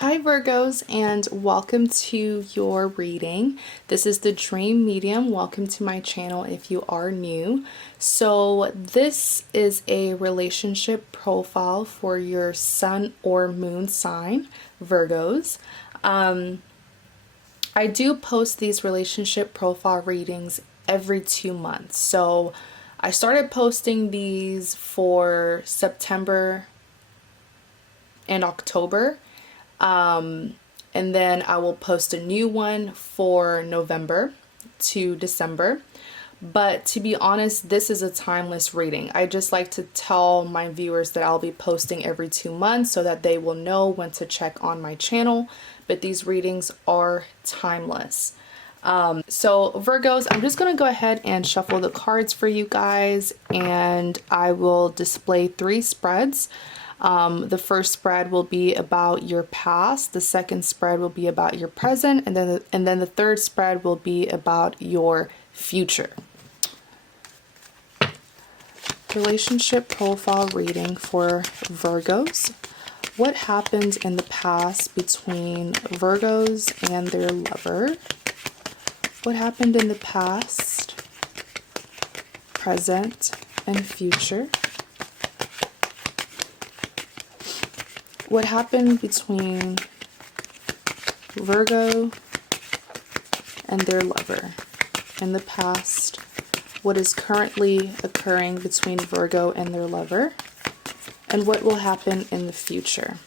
Hi Virgos, and welcome to your reading. This is the Dream Medium. Welcome to my channel if you are new. So this is a relationship profile for your sun or moon sign, Virgos. I do post these relationship profile readings every 2 months. So I started posting these for September and October. And then I will post a new one for November to December. But to be honest, this is a timeless reading. I just like to tell my viewers that I'll be posting every 2 months so that they will know when to check on my channel. But these readings are timeless. So Virgos, I'm just going to go ahead and shuffle the cards for you guys, and I will display 3 spreads. The first spread will be about your past, the second spread will be about your present, and then the third spread will be about your future. Relationship profile reading for Virgos. What happened in the past between Virgos and their lover? What happened in the past, present, and future? What happened between Virgo and their lover in the past? What is currently occurring between Virgo and their lover? And what will happen in the future?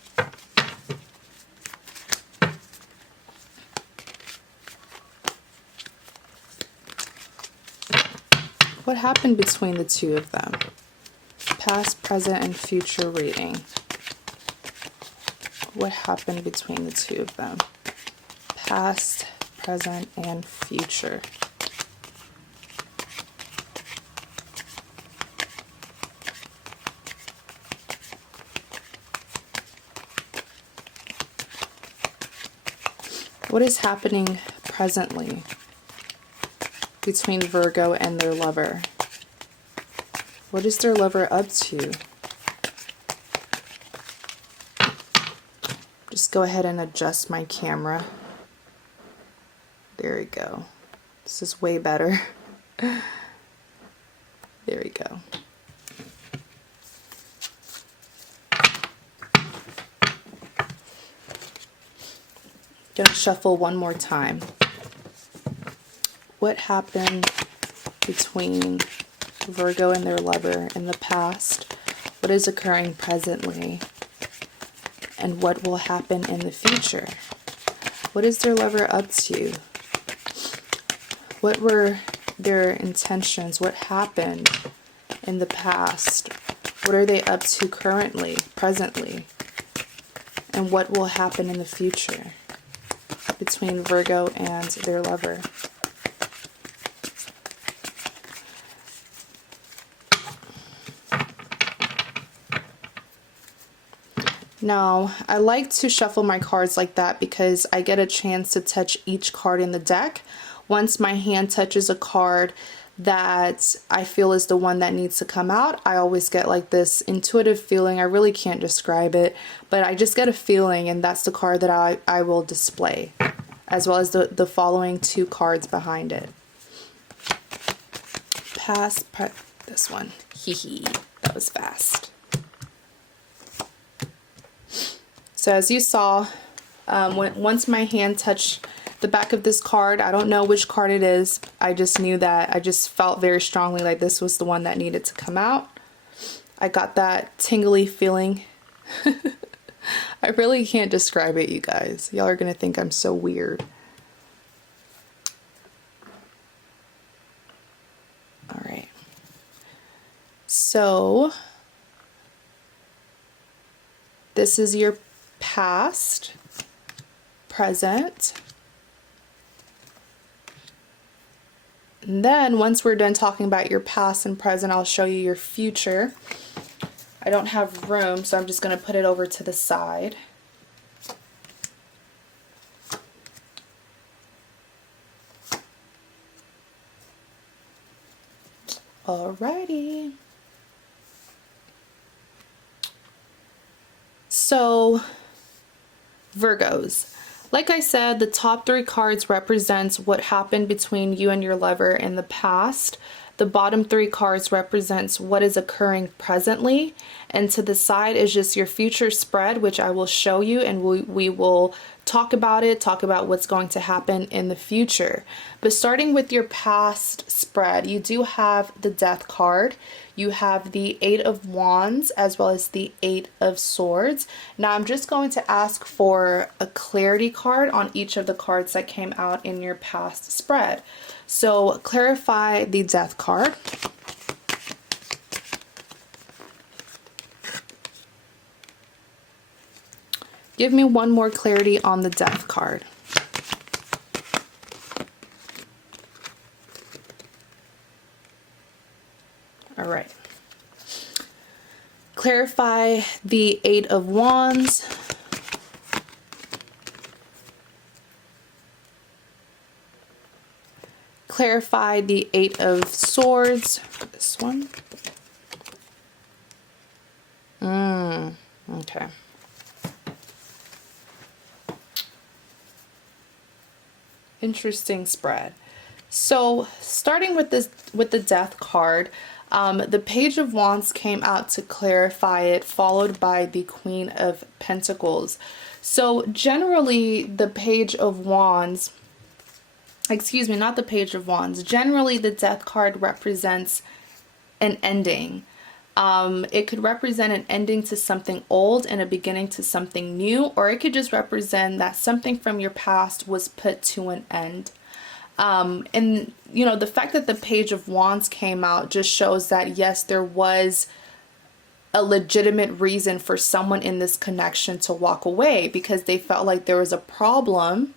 What happened between the two of them? Past, present, and future reading. What happened between the two of them? Past, present, and future. What is happening presently between Virgo and their lover? What is their lover up to? Just go ahead and adjust my camera. There we go. This is way better. There we go. Gonna shuffle one more time. What happened between Virgo and their lover in the past? What is occurring presently? And what will happen in the future? What is their lover up to? What were their intentions? What happened in the past? What are they up to currently, presently? And what will happen in the future between Virgo and their lover? Now, I like to shuffle my cards like that because I get a chance to touch each card in the deck. Once my hand touches a card that I feel is the one that needs to come out, I always get like this intuitive feeling. I really can't describe it, but I just get a feeling, and that's the card that I will display, as well as the following 2 cards behind it. This one. Hee, that was fast. So as you saw, once my hand touched the back of this card, I don't know which card it is. I just knew that, I just felt very strongly like this was the one that needed to come out. I got that tingly feeling. I really can't describe it, you guys. Y'all are going to think I'm so weird. All right. So this is your past, present, and then once we're done talking about your past and present, I'll show you your future. I don't have room, so I'm just going to put it over to the side. Alrighty. So Virgos. Like I said, the top 3 cards represents what happened between you and your lover in the past. The bottom 3 cards represents what is occurring presently. And to the side is just your future spread, which I will show you, and we will talk about it, talk about what's going to happen in the future. But starting with your past spread, you do have the Death card. You have the 8 of Wands as well as the 8 of Swords. Now I'm just going to ask for a clarity card on each of the cards that came out in your past spread. So clarify the Death card. Give me one more clarity on the Death card. All right. Clarify the 8 of Wands. Clarify the 8 of Swords for this one. Okay. Interesting spread. So starting with this, with the Death card, the Page of Wands came out to clarify it, followed by the Queen of Pentacles. So generally the Page of Wands, excuse me, not the Page of Wands. Generally the Death card represents an ending. It could represent an ending to something old and a beginning to something new, or it could just represent that something from your past was put to an end. And you know, the fact that the Page of Wands came out just shows that yes, there was a legitimate reason for someone in this connection to walk away, because they felt like there was a problem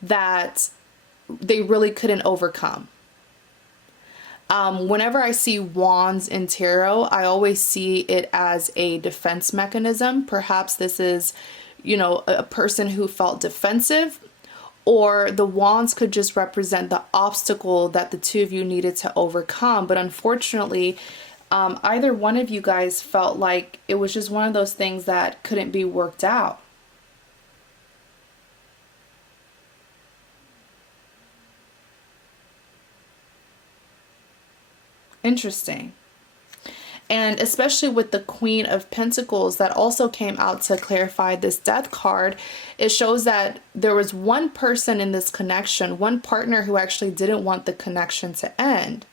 that they really couldn't overcome. Whenever I see wands in tarot, I always see it as a defense mechanism. Perhaps this is, you know, a person who felt defensive, or the wands could just represent the obstacle that the two of you needed to overcome. But unfortunately, either one of you guys felt like it was just one of those things that couldn't be worked out. Interesting. And especially with the Queen of Pentacles that also came out to clarify this Death card, it shows that there was one person in this connection, one partner who actually didn't want the connection to end.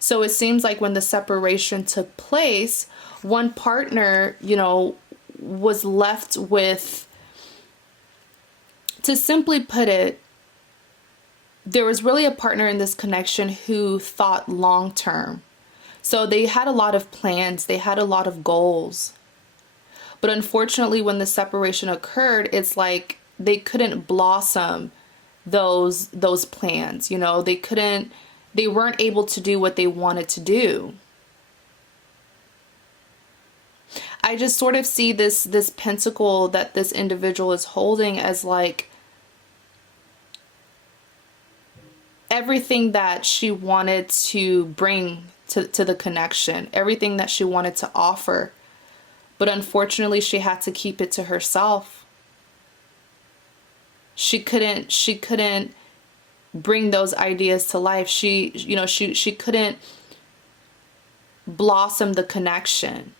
So it seems like when the separation took place, one partner, you know, was left with, to simply put it, there was really a partner in this connection who thought long term. So they had a lot of plans, they had a lot of goals. But unfortunately, when the separation occurred, it's like they couldn't blossom those plans, you know, they weren't able to do what they wanted to do. I just sort of see this pentacle that this individual is holding as like everything that she wanted to bring to the connection, everything that she wanted to offer. But unfortunately, she had to keep it to herself. She couldn't bring those ideas to life. She couldn't blossom the connection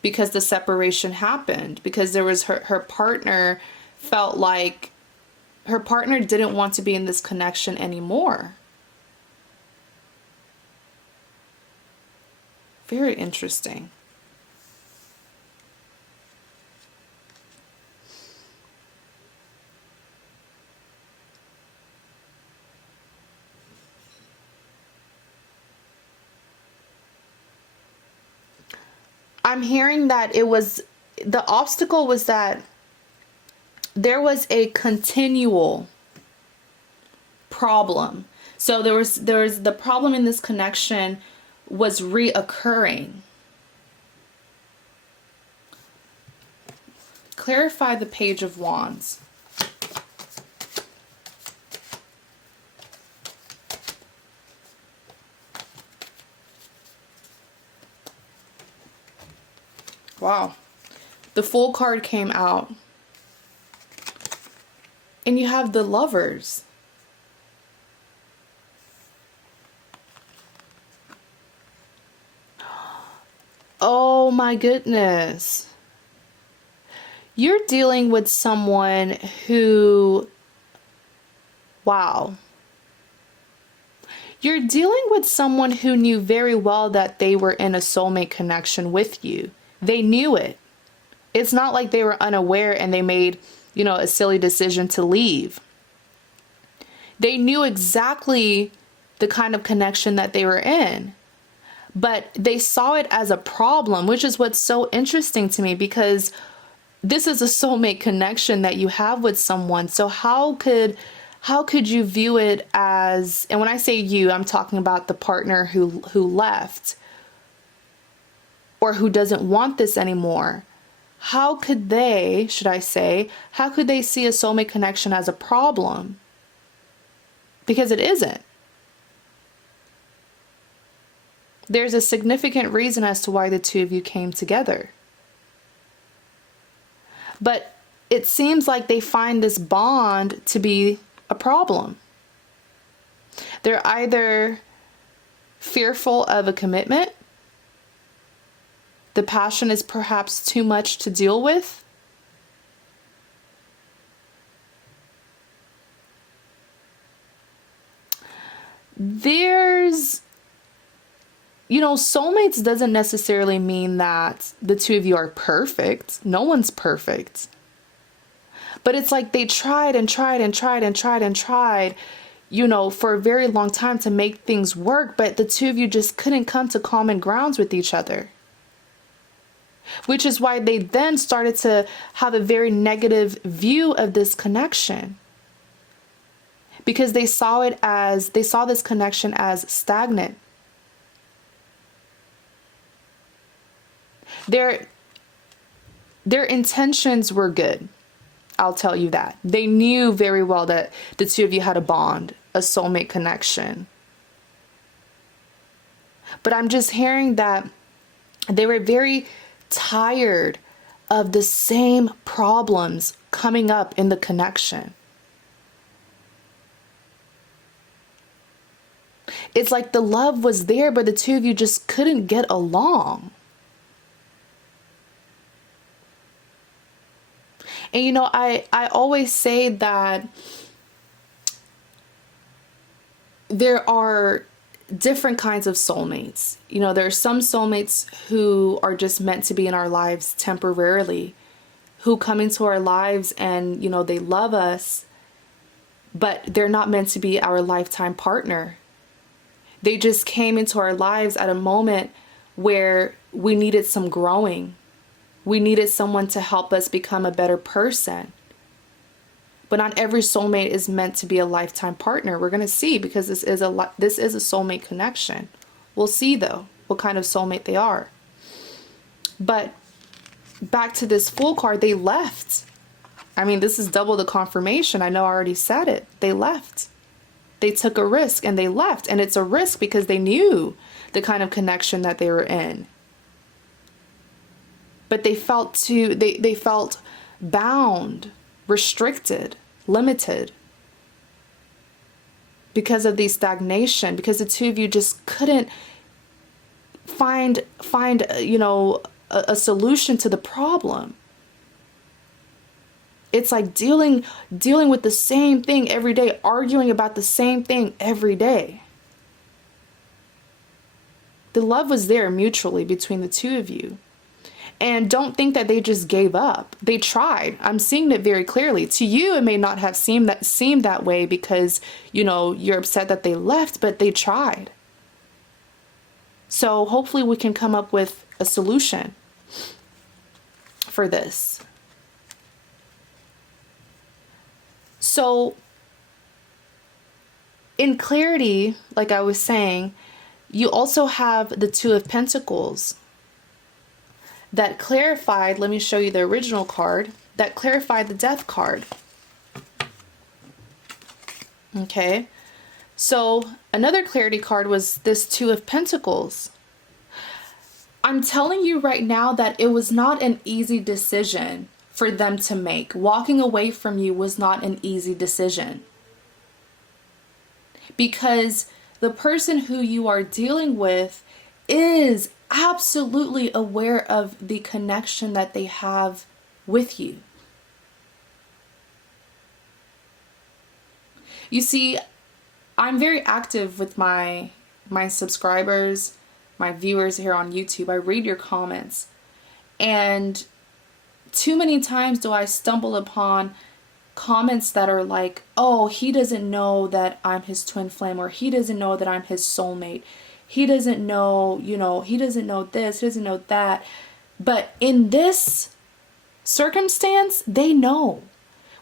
because the separation happened, because there was her partner felt like her partner didn't want to be in this connection anymore. Very interesting. I'm hearing that it was, the obstacle was that there was a continual problem. So there was the problem in this connection was reoccurring. Clarify the Page of Wands. Wow. The Fool card came out. And you have the Lovers. Oh my goodness. You're dealing with someone who, wow. You're dealing with someone who knew very well that they were in a soulmate connection with you. They knew it. It's not like they were unaware and they made, you know, a silly decision to leave. They knew exactly the kind of connection that they were in. But they saw it as a problem, which is what's so interesting to me, because this is a soulmate connection that you have with someone. So how could you view it as, and when I say you, I'm talking about the partner who left or who doesn't want this anymore. How could they, should I say, how could they see a soulmate connection as a problem? Because it isn't. There's a significant reason as to why the two of you came together. But it seems like they find this bond to be a problem. They're either fearful of a commitment, the passion is perhaps too much to deal with, there's, you know, soulmates doesn't necessarily mean that the two of you are perfect. No one's perfect. But it's like they tried and tried and tried and tried and tried, you know, for a very long time to make things work, but the two of you just couldn't come to common grounds with each other. Which is why they then started to have a very negative view of this connection. Because they saw this connection as stagnant. Their intentions were good. I'll tell you that. They knew very well that the two of you had a bond, a soulmate connection. But I'm just hearing that they were very tired of the same problems coming up in the connection. It's like the love was there, but the two of you just couldn't get along. And you know, I always say that there are different kinds of soulmates. You know, there are some soulmates who are just meant to be in our lives temporarily, who come into our lives and, you know, they love us, but they're not meant to be our lifetime partner. They just came into our lives at a moment where we needed some growing. We needed someone to help us become a better person. But not every soulmate is meant to be a lifetime partner. We're going to see, because this is a soulmate connection. We'll see though what kind of soulmate they are. But back to this Fool card, they left. I mean, this is double the confirmation. I know I already said it. They left. They took a risk and they left. And it's a risk because they knew the kind of connection that they were in. But they felt they felt bound, restricted, limited because of the stagnation, because the two of you just couldn't find you know, a solution to the problem. It's like dealing with the same thing every day, arguing about the same thing every day. The love was there mutually between the two of you. And don't think that they just gave up. They tried. I'm seeing it very clearly. To you, it may not have seemed that way because, you know, you're upset that they left, but they tried. So hopefully we can come up with a solution for this. So in clarity, like I was saying, you also have the Two of Pentacles. That clarified, let me show you the original card, that clarified the Death card. Okay, so another clarity card was this Two of Pentacles. I'm telling you right now that it was not an easy decision for them to make. Walking away from you was not an easy decision. Because the person who you are dealing with is absolutely aware of the connection that they have with you. You see, I'm very active with my subscribers, my viewers here on YouTube. I read your comments, and too many times do I stumble upon comments that are like, oh, he doesn't know that I'm his twin flame, or he doesn't know that I'm his soulmate. He doesn't know, he doesn't know this, he doesn't know that. But in this circumstance, they know,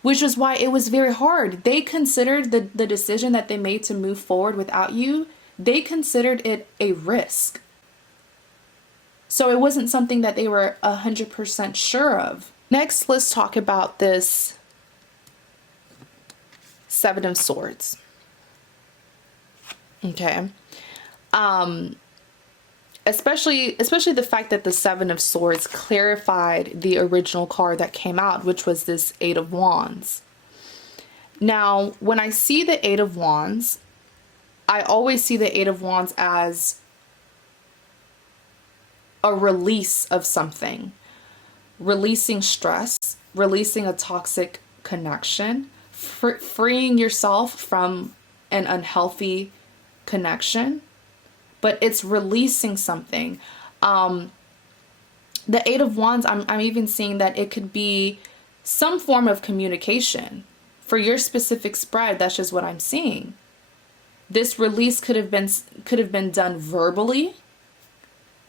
which is why it was very hard. They considered the decision that they made to move forward without you, they considered it a risk. So it wasn't something that they were 100% sure of. Next, let's talk about this Seven of Swords. Okay. Especially the fact that the Seven of Swords clarified the original card that came out, which was this Eight of Wands. Now, when I see the Eight of Wands, I always see the Eight of Wands as a release of something, releasing stress, releasing a toxic connection, freeing yourself from an unhealthy connection, but it's releasing something. The Eight of Wands, I'm even seeing that it could be some form of communication. For your specific spread, that's just what I'm seeing. This release could have been done verbally,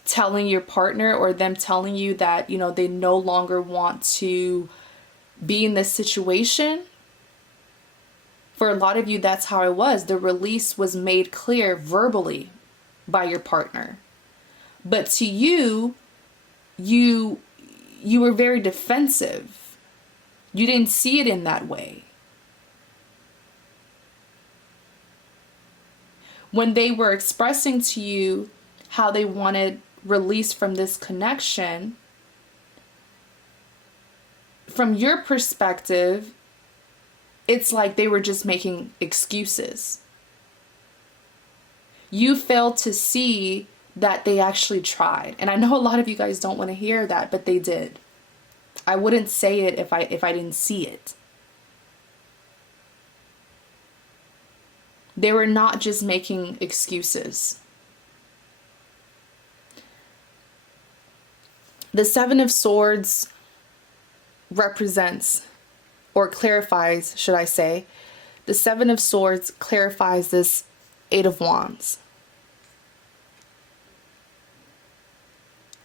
telling your partner, or them telling you that, they no longer want to be in this situation. For a lot of you, that's how it was. The release was made clear verbally by your partner. But to you, you were very defensive. You didn't see it in that way. When they were expressing to you how they wanted release from this connection, from your perspective, it's like they were just making excuses. You failed to see that they actually tried. And I know a lot of you guys don't want to hear that, but they did. I wouldn't say it if I didn't see it. They were not just making excuses. The Seven of Swords represents, or clarifies, should I say, the Seven of Swords clarifies this Eight of Wands.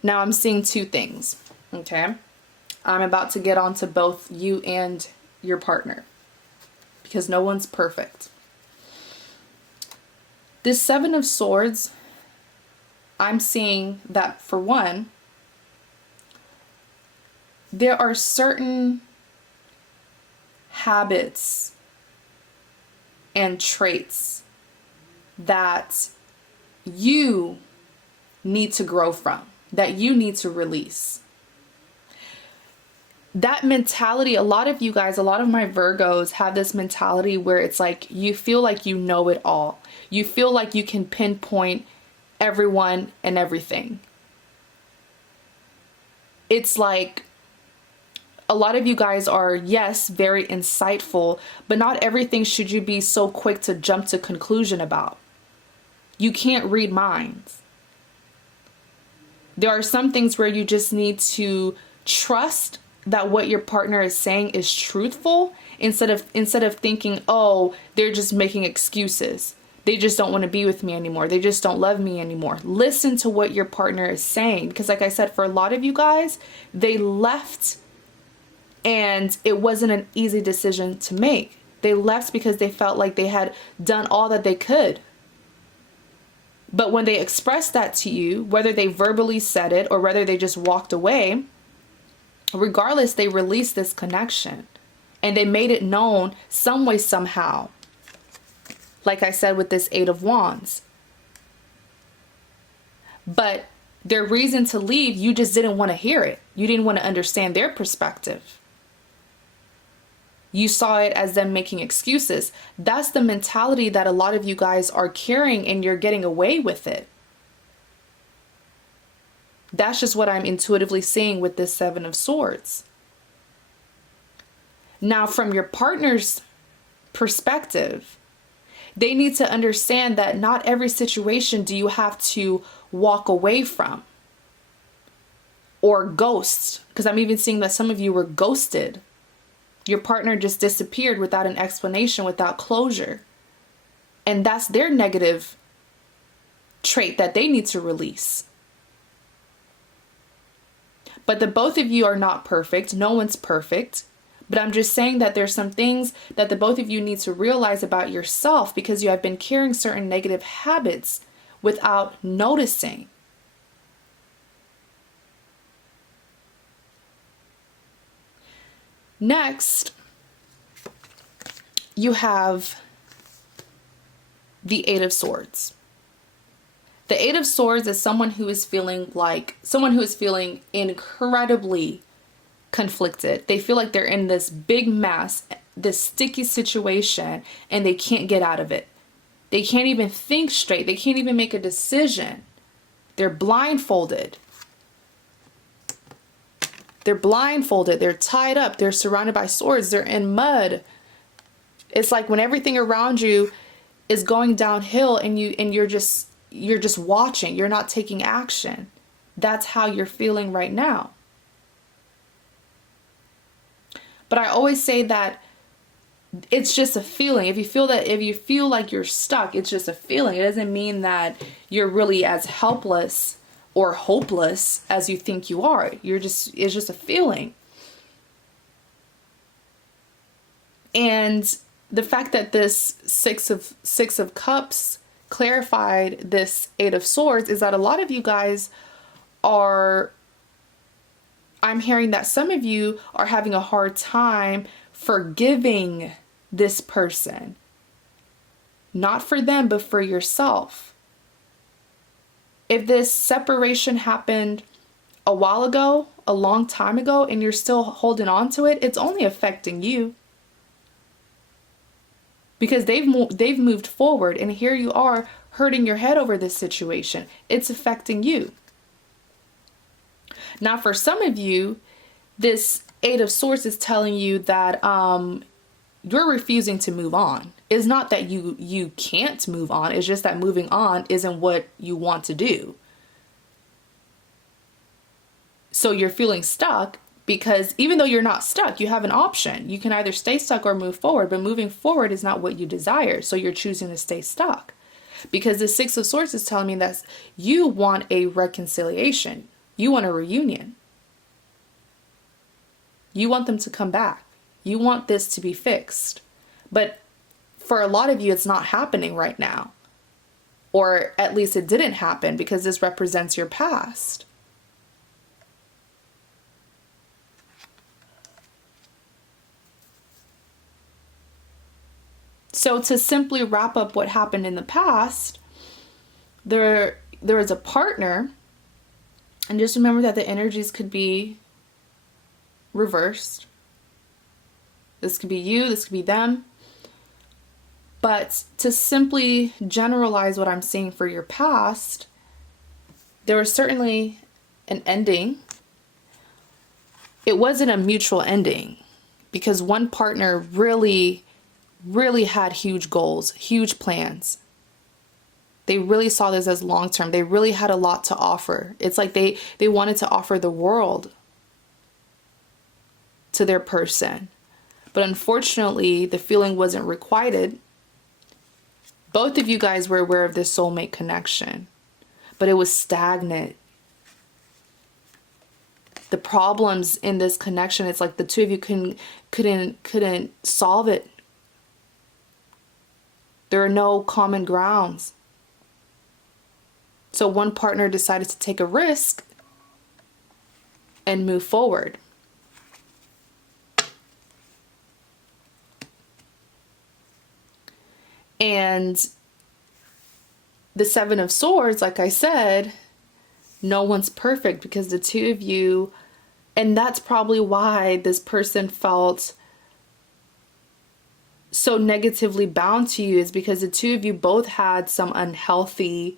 Now I'm seeing two things, okay? I'm about to get on to both you and your partner, because no one's perfect. This Seven of Swords, I'm seeing that, for one, there are certain habits and traits that you need to grow from, that you need to release. That mentality, a lot of you guys, a lot of my Virgos have this mentality where it's like you feel like you know it all. You feel like you can pinpoint everyone and everything. It's like a lot of you guys are, yes, very insightful, but not everything should you be so quick to jump to conclusion about. You can't read minds. There are some things where you just need to trust that what your partner is saying is truthful, instead of thinking, oh, they're just making excuses. They just don't want to be with me anymore. They just don't love me anymore. Listen to what your partner is saying. Because like I said, for a lot of you guys, they left and it wasn't an easy decision to make. They left because they felt like they had done all that they could. But when they expressed that to you, whether they verbally said it or whether they just walked away, regardless, they released this connection and they made it known some way, somehow. Like I said with this Eight of Wands. But Their reason to leave, you just didn't want to hear it. You didn't want to understand their perspective. You saw it as them making excuses. That's the mentality that a lot of you guys are carrying, and you're getting away with it. That's just what I'm intuitively seeing with this Seven of Swords. Now, from your partner's perspective, they need to understand that not every situation do you have to walk away from or ghost. Because I'm even seeing that some of you were ghosted. Your partner just disappeared without an explanation, without closure. And that's their negative trait that they need to release. But the both of you are not perfect. No one's perfect. But I'm just saying that there's some things that the both of you need to realize about yourself, because you have been carrying certain negative habits without noticing. Next, you have the Eight of Swords. The Eight of Swords is someone who is feeling incredibly conflicted. They feel like they're in this big mess, this sticky situation, and they can't get out of it. They can't even think straight. They can't even make a decision. They're blindfolded. They're blindfolded. They're tied up. They're surrounded by swords. They're in mud. It's like when everything around you is going downhill and you're just watching. You're not taking action. That's how you're feeling right now. But I always say that it's just a feeling. If you feel like you're stuck, it's just a feeling. It doesn't mean that you're really as helpless or hopeless as you think you are. It's just a feeling. And the fact that this Six of Cups clarified this Eight of Swords is that a lot of you guys I'm hearing that some of you are having a hard time forgiving this person. Not for them, but for yourself. If this separation happened a while ago, a long time ago, and you're still holding on to it, it's only affecting you. Because they've moved forward, and here you are hurting your head over this situation. It's affecting you. Now, for some of you, this Eight of Swords is telling you that you're refusing to move on. It's not that you can't move on. It's just that moving on isn't what you want to do. So you're feeling stuck, because even though you're not stuck, you have an option. You can either stay stuck or move forward, but moving forward is not what you desire. So you're choosing to stay stuck. Because the Six of Swords is telling me that you want a reconciliation. You want a reunion. You want them to come back. You want this to be fixed. But for a lot of you, it's not happening right now. Or at least it didn't happen, because this represents your past. So to simply wrap up what happened in the past, there is a partner, and just remember that the energies could be reversed. This could be you, this could be them. But to simply generalize what I'm seeing for your past, there was certainly an ending. It wasn't a mutual ending, because one partner really had huge goals, huge plans. They really saw this as long-term. They really had a lot to offer. It's like they wanted to offer the world to their person. But unfortunately, the feeling wasn't requited. Both of you guys were aware of this soulmate connection, but it was stagnant. The problems in this connection, it's like the two of you couldn't solve it. There are no common grounds. So one partner decided to take a risk and move forward. And the Seven of Swords, like I said, No one's perfect because the two of you, and that's probably why this person felt so negatively bound to you, is because the two of you both had some unhealthy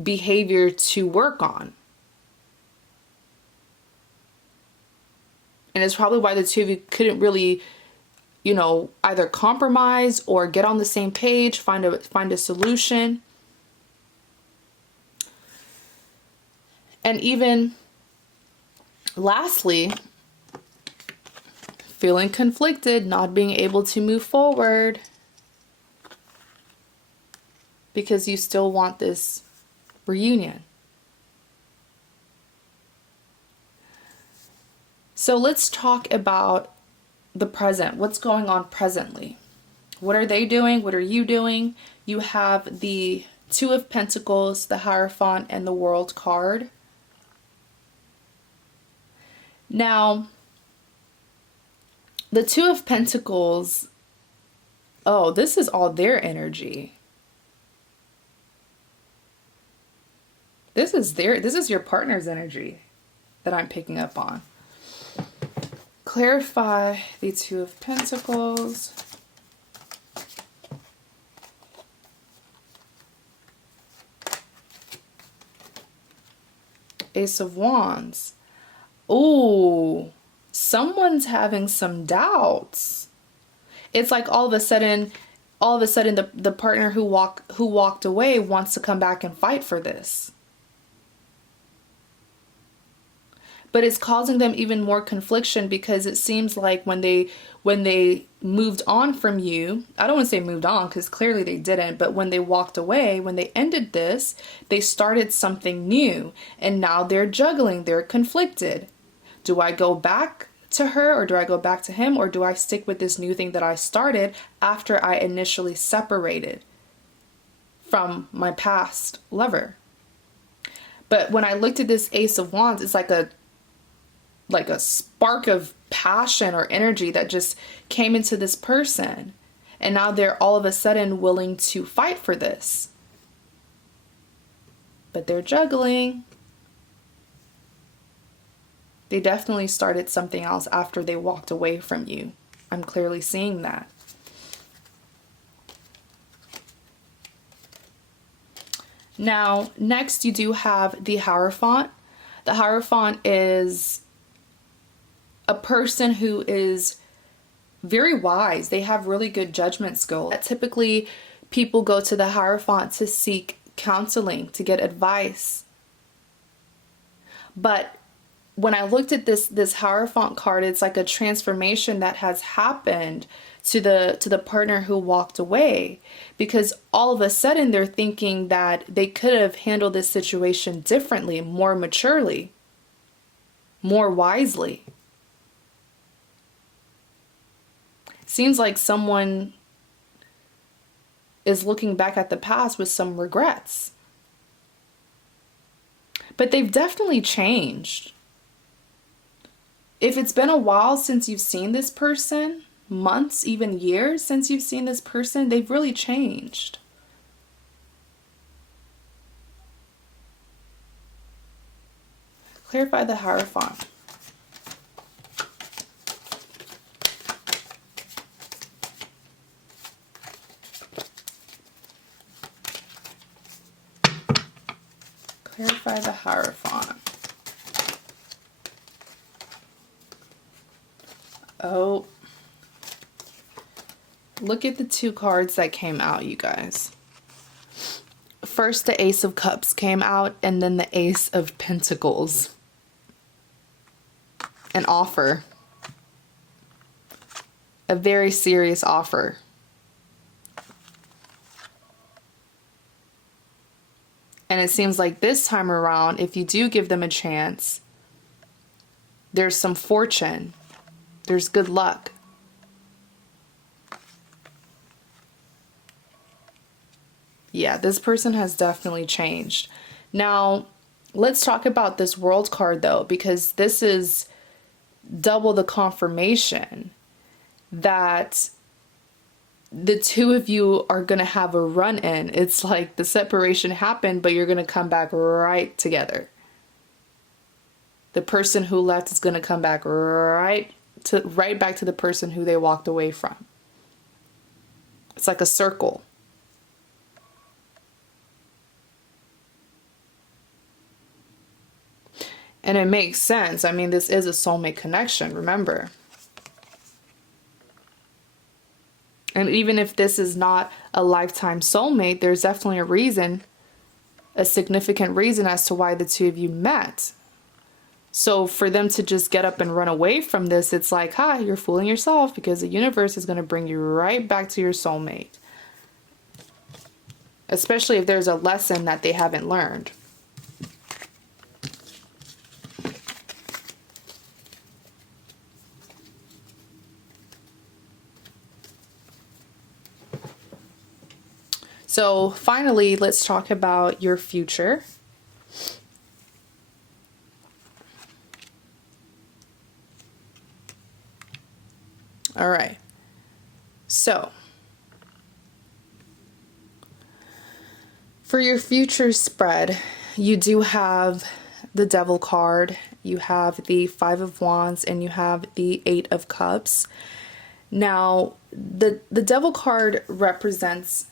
behavior to work on. And it's probably why the two of you couldn't really, either compromise or get on the same page, find a solution. And even lastly, feeling conflicted, not being able to move forward because you still want this reunion. So let's talk about the present. What's going on presently? What are they doing? What are you doing? You have the Two of Pentacles, the Hierophant, and the World card. Now, the Two of Pentacles, oh, this is all their energy. This is your partner's energy that I'm picking up on. Clarify the Two of Pentacles. Ace of Wands. Ooh, someone's having some doubts. It's like all of a sudden the partner who walked away wants to come back and fight for this. But it's causing them even more confliction because it seems like when they moved on from you, I don't want to say moved on because clearly they didn't, but when they walked away, when they ended this, they started something new and now they're juggling, they're conflicted. Do I go back to her or do I go back to him, or do I stick with this new thing that I started after I initially separated from my past lover? But when I looked at this Ace of Wands, it's like a spark of passion or energy that just came into this person. And now they're all of a sudden willing to fight for this. But they're juggling. They definitely started something else after they walked away from you. I'm clearly seeing that. Now, next you do have the Hierophant. The Hierophant is a person who is very wise. They have really good judgment skills. Typically, people go to the Hierophant to seek counseling, to get advice. But when I looked at this Hierophant card, it's like a transformation that has happened to the partner who walked away, because all of a sudden they're thinking that they could have handled this situation differently, more maturely, more wisely. Seems like someone is looking back at the past with some regrets. But they've definitely changed. If it's been a while since you've seen this person, months, even years since you've seen this person, they've really changed. Clarify the Hierophant. Clarify the Hierophant. Oh, look at the two cards that came out, you guys. First, the Ace of Cups came out, and then the Ace of Pentacles. An offer. A very serious offer. And it seems like this time around, if you do give them a chance, there's some fortune. There's good luck. Yeah, this person has definitely changed. Now, let's talk about this World card though, because this is double the confirmation that the two of you are going to have a run-in. It's like the separation happened, but you're going to come back right together. The person who left is going to come back right back to the person who they walked away from. It's like a circle. And it makes sense. I mean, this is a soulmate connection, remember. And even if this is not a lifetime soulmate, there's definitely a reason, a significant reason as to why the two of you met. So for them to just get up and run away from this, it's like, hi, you're fooling yourself, because the universe is going to bring you right back to your soulmate. Especially if there's a lesson that they haven't learned. So finally, let's talk about your future. All right. So for your future spread, you do have the Devil card, you have the Five of Wands, and you have the Eight of Cups. Now, the Devil card represents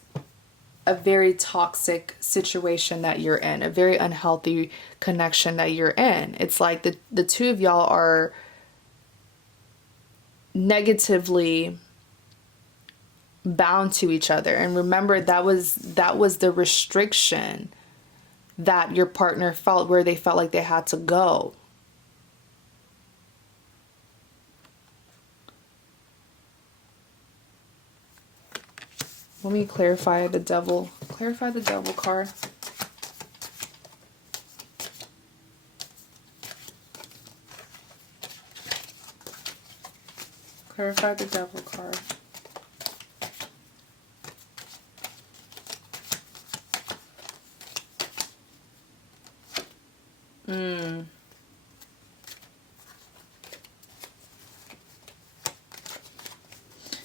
a very toxic situation that you're in, a very unhealthy connection that you're in. It's like the two of y'all are negatively bound to each other. And remember, that was the restriction that your partner felt, where they felt like they had to go. Let me clarify the Devil card. Clarify the Devil card.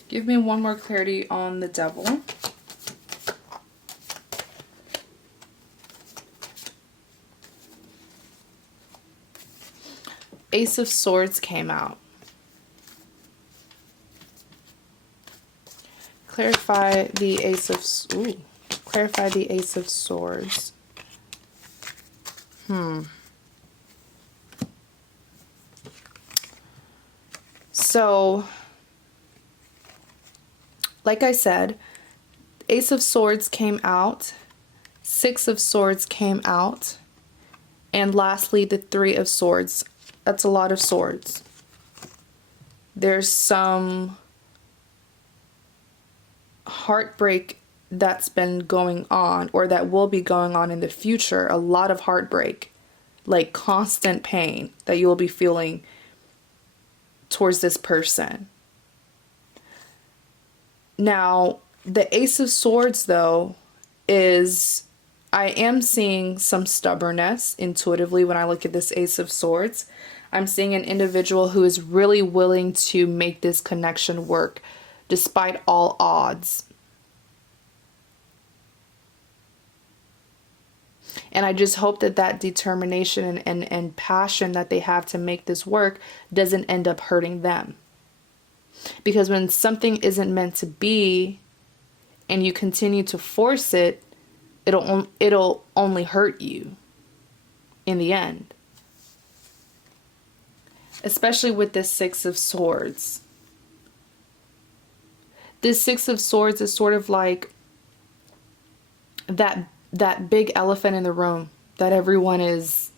Give me one more clarity on the Devil. Ace of Swords came out. Clarify the Ace of Swords. So, like I said, Ace of Swords came out, Six of Swords came out, and lastly, the Three of Swords. That's a lot of swords. There's some heartbreak that's been going on, or that will be going on in the future. A lot of heartbreak, like constant pain that you will be feeling towards this person. Now, the Ace of Swords, though, is, I am seeing some stubbornness intuitively when I look at this Ace of Swords. I'm seeing an individual who is really willing to make this connection work despite all odds. And I just hope that that determination and passion that they have to make this work doesn't end up hurting them. Because when something isn't meant to be and you continue to force it, it'll only hurt you in the end. Especially with this Six of Swords. This Six of Swords is sort of like that big elephant in the room that everyone is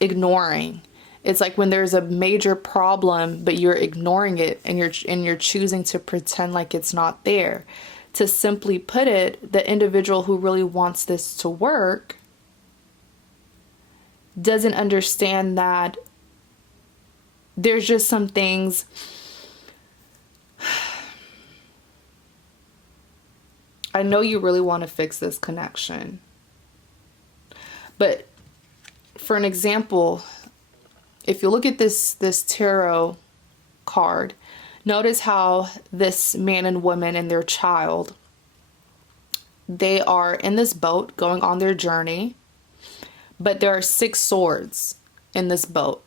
ignoring. It's like when there's a major problem, but you're ignoring it and you're choosing to pretend like it's not there. To simply put it, the individual who really wants this to work doesn't understand that there's just some things I know you really want to fix this connection. But for an example, if you look at this tarot card, Notice how this man and woman and their child, they are in this boat going on their journey, but there are 6 swords in this boat.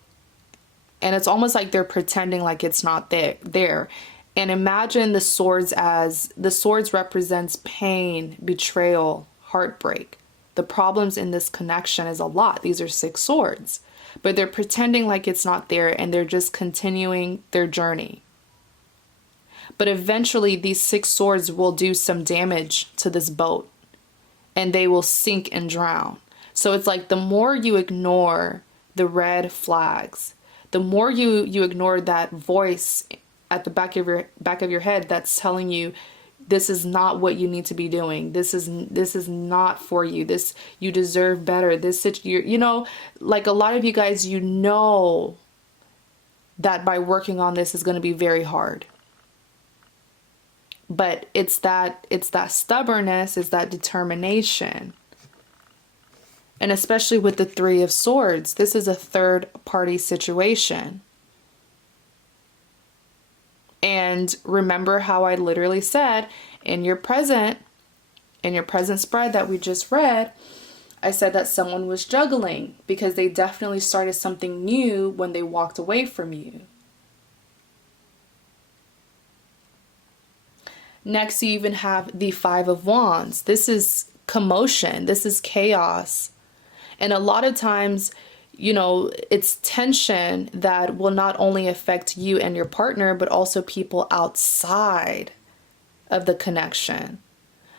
And it's almost like they're pretending like it's not there. And imagine the swords as the swords represents pain, betrayal, heartbreak. The problems in this connection is a lot. These are 6 swords, but they're pretending like it's not there, and they're just continuing their journey. But eventually these 6 swords will do some damage to this boat, and they will sink and drown. So it's like the more you ignore the red flags, the more you ignore that voice at the back of your head that's telling you this is not what you need to be doing. This is not for you. This, you deserve better. You know, like a lot of you guys, you know that by working on this is going to be very hard. But it's that stubbornness, it's that determination. And especially with the 3 of Swords, this is a third party situation. And remember how I literally said in your present spread that we just read, I said that someone was juggling because they definitely started something new when they walked away from you. Next, you even have the 5 of Wands. This is commotion. This is chaos. And a lot of times, you know, it's tension that will not only affect you and your partner, but also people outside of the connection.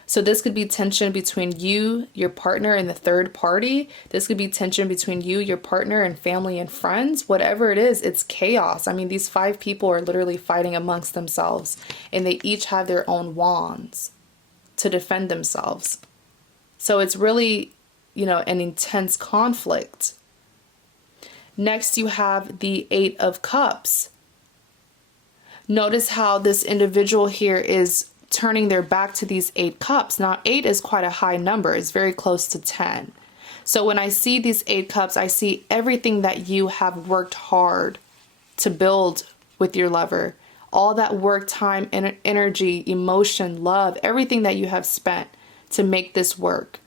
So this could be tension between you, your partner, and the third party. This could be tension between you, your partner, and family and friends. Whatever it is, it's chaos. I mean, these 5 people are literally fighting amongst themselves, and they each have their own wands to defend themselves. So it's really, you know, an intense conflict. Next, you have the 8 of Cups. Notice how this individual here is turning their back to these 8 cups. Now, 8 is quite a high number. It's very close to 10. So when I see these 8 cups, I see everything that you have worked hard to build with your lover. All that work, time, energy, emotion, love, everything that you have spent to make this work.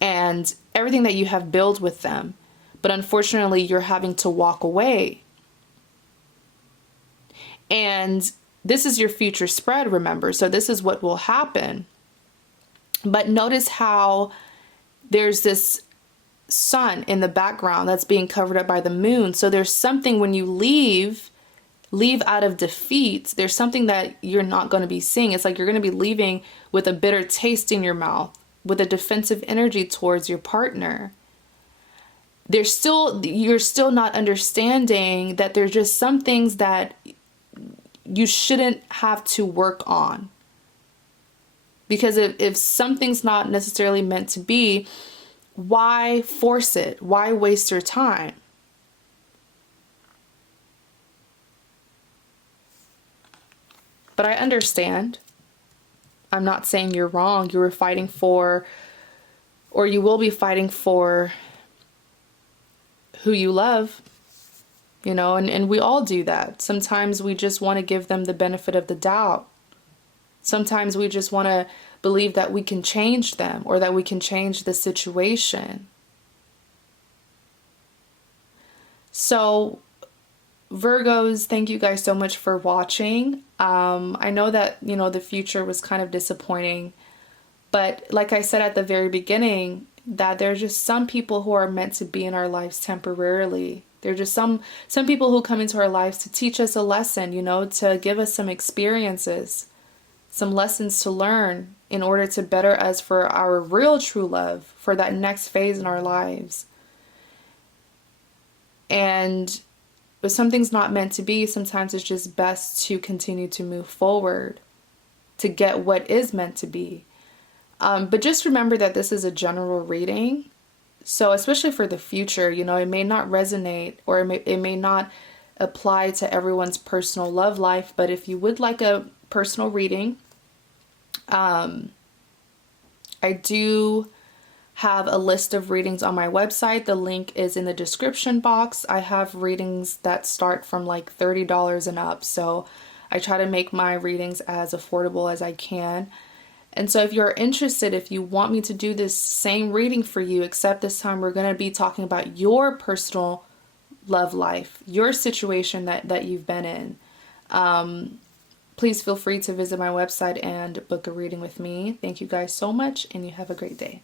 And everything that you have built with them. But unfortunately, you're having to walk away. And this is your future spread, remember. So this is what will happen. But notice how there's this sun in the background that's being covered up by the moon. So there's something when you leave out of defeat, there's something that you're not going to be seeing. It's like you're going to be leaving with a bitter taste in your mouth, with a defensive energy towards your partner. You're still not understanding that there's just some things that you shouldn't have to work on. Because if something's not necessarily meant to be, why force it? Why waste your time? But I understand. I'm not saying you're wrong. You were fighting for, or you will be fighting for, who you love. You know, and we all do that. Sometimes we just want to give them the benefit of the doubt. Sometimes we just want to believe that we can change them or that we can change the situation. So, Virgos, thank you guys so much for watching. I know that, you know, the future was kind of disappointing. But like I said at the very beginning, that there's just some people who are meant to be in our lives temporarily. There are just some people who come into our lives to teach us a lesson, you know, to give us some experiences, some lessons to learn in order to better us for our real true love, for that next phase in our lives. And if something's not meant to be, sometimes it's just best to continue to move forward to get what is meant to be. But just remember that this is a general reading. So especially for the future, you know, it may not resonate or it may not apply to everyone's personal love life. But if you would like a personal reading, I do have a list of readings on my website. The link is in the description box. I have readings that start from like $30 and up. So I try to make my readings as affordable as I can. And so if you're interested, if you want me to do this same reading for you, except this time we're going to be talking about your personal love life, your situation that you've been in, please feel free to visit my website and book a reading with me. Thank you guys so much, and you have a great day.